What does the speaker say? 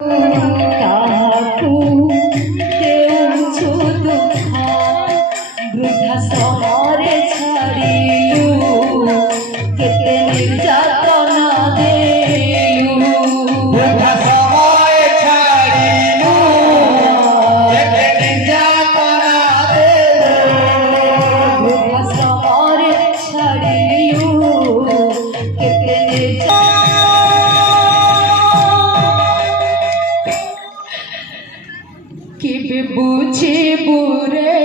ତାହାକୁ ଦେଉଛୁ ଦୁଃଖ ବୃଦ୍ଧା ସମୟରେ ଛାଡ଼ିଲୁ କେତେ ନିର୍ଯାତନା ଦେଲୁ ବୃଦ୍ଧା ସମୟ ଛାଡ଼ିଲୁ କେତେ ନିର୍ଯାତନା ଦେଲୁ ବୃଦ୍ଧା ସମୟରେ ଛାଡ଼ିଲୁ କେତେ କେବେ ବୁଝିବୁ ରେ